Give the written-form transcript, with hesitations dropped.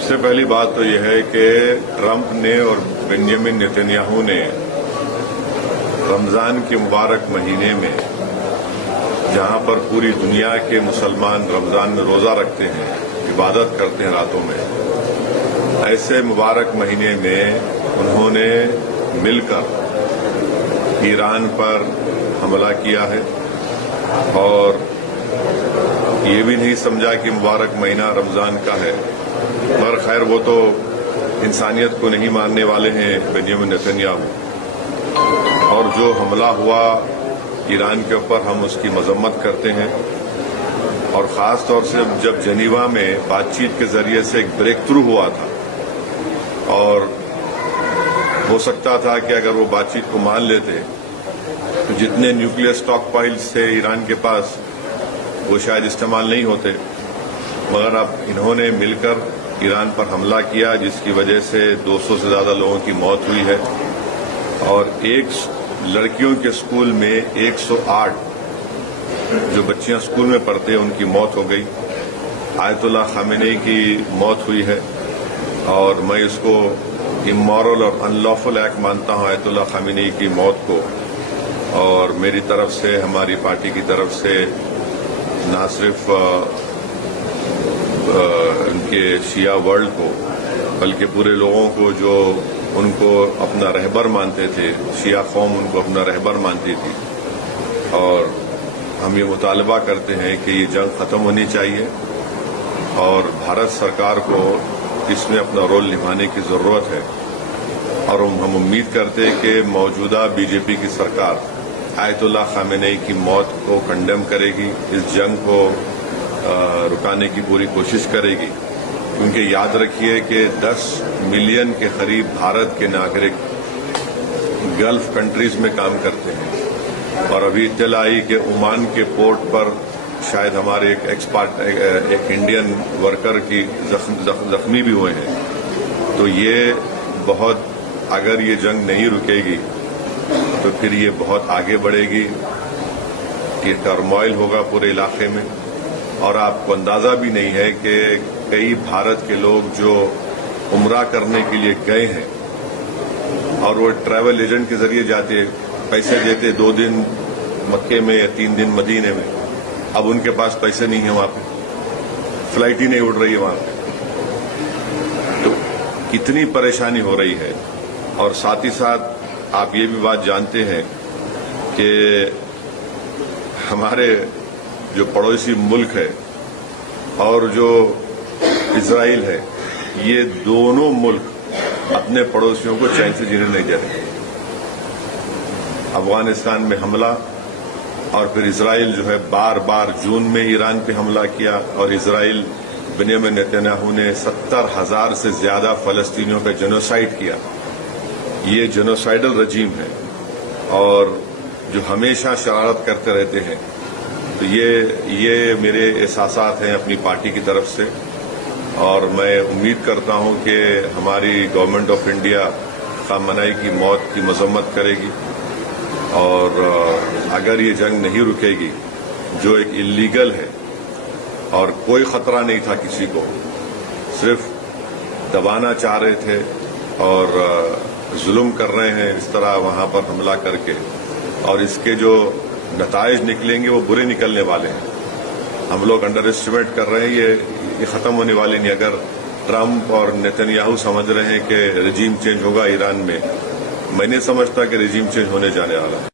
سب سے پہلی بات تو یہ ہے کہ ٹرمپ نے اور بنیامین نیتنیاہو نے رمضان کے مبارک مہینے میں جہاں پر پوری دنیا کے مسلمان رمضان میں روزہ رکھتے ہیں، عبادت کرتے ہیں راتوں میں، ایسے مبارک مہینے میں انہوں نے مل کر ایران پر حملہ کیا ہے اور یہ بھی نہیں سمجھا کہ مبارک مہینہ رمضان کا ہے، مگر خیر وہ تو انسانیت کو نہیں ماننے والے ہیں بنیامین نیتنیاہو، اور جو حملہ ہوا ایران کے اوپر ہم اس کی مذمت کرتے ہیں، اور خاص طور سے جب جنیوا میں بات چیت کے ذریعے سے ایک بریک تھرو ہوا تھا اور ہو سکتا تھا کہ اگر وہ بات چیت کو مان لیتے تو جتنے نیوکلیئر اسٹاک پائلز تھے ایران کے پاس وہ شاید استعمال نہیں ہوتے، مگر اب انہوں نے مل کر ایران پر حملہ کیا جس کی وجہ سے 200 سے زیادہ لوگوں کی موت ہوئی ہے، اور لڑکیوں کے اسکول میں 108 جو بچیاں اسکول میں پڑھتے ہیں ان کی موت ہو گئی۔ آیت اللہ خامنئی کی موت ہوئی ہے اور میں اس کو امورل اور ان لافل ایکٹ مانتا ہوں آیت اللہ خامنئی کی موت کو، اور میری طرف سے، ہماری پارٹی کی طرف سے نہ صرف ان کے شیعہ ورلڈ کو بلکہ پورے لوگوں کو جو ان کو اپنا رہبر مانتے تھے، شیعہ قوم ان کو اپنا رہبر مانتی تھی، اور ہم یہ مطالبہ کرتے ہیں کہ یہ جنگ ختم ہونی چاہیے اور بھارت سرکار کو اس میں اپنا رول نبھانے کی ضرورت ہے، اور ہم امید کرتے ہیں کہ موجودہ بی جے پی کی سرکار آیت اللہ خامنئی کی موت کو کنڈیم کرے گی، اس جنگ کو رکانے کی پوری کوشش کرے گی، کیونکہ یاد رکھیے کہ 10 ملین کے قریب بھارت کے ناگرک گلف کنٹریز میں کام کرتے ہیں، اور ابھی اطلاع آئی کہ عمان کے پورٹ پر شاید ہمارے ایک انڈین ورکر کی زخمی بھی ہوئے ہیں۔ تو یہ بہت، اگر یہ جنگ نہیں رکے گی تو پھر یہ بہت آگے بڑھے گی، یہ ٹرموائل ہوگا پورے علاقے میں، اور آپ کو اندازہ بھی نہیں ہے کہ کئی بھارت کے لوگ جو عمرہ کرنے کے لیے گئے ہیں اور وہ ٹریول ایجنٹ کے ذریعے جاتے، پیسے دیتے 2 دن مکے میں یا 3 دن مدینے میں، اب ان کے پاس پیسے نہیں ہیں، وہاں پہ فلائٹ ہی نہیں اڑ رہی ہے وہاں پہ، تو کتنی پریشانی ہو رہی ہے۔ اور ساتھ ہی ساتھ آپ یہ بھی بات جانتے ہیں کہ ہمارے جو پڑوسی ملک ہے اور جو اسرائیل ہے، یہ دونوں ملک اپنے پڑوسیوں کو چین سے جینے نہیں دے رہے۔ افغانستان میں حملہ، اور پھر اسرائیل جو ہے بار بار جون میں ایران پہ حملہ کیا، اور اسرائیل بنیامین نیتنیاہو نے 70,000 سے زیادہ فلسطینیوں پہ جنوسائیڈ کیا۔ یہ جنوسائیڈل رجیم ہے اور جو ہمیشہ شرارت کرتے رہتے ہیں، تو یہ میرے احساسات ہیں اپنی پارٹی کی طرف سے، اور میں امید کرتا ہوں کہ ہماری گورنمنٹ آف انڈیا خامنئی کی موت کی مذمت کرے گی، اور اگر یہ جنگ نہیں رکے گی جو ایک اللیگل ہے اور کوئی خطرہ نہیں تھا کسی کو، صرف دبانا چاہ رہے تھے اور ظلم کر رہے ہیں اس طرح وہاں پر حملہ کر کے، اور اس کے جو نتائج نکلیں گے وہ برے نکلنے والے ہیں۔ ہم لوگ انڈر اسٹیمیٹ کر رہے ہیں، یہ ختم ہونے والی نہیں۔ اگر ٹرمپ اور نیتنیاہو سمجھ رہے ہیں کہ رجیم چینج ہوگا ایران میں نہیں سمجھتا کہ رجیم چینج ہونے جانے والا ہے۔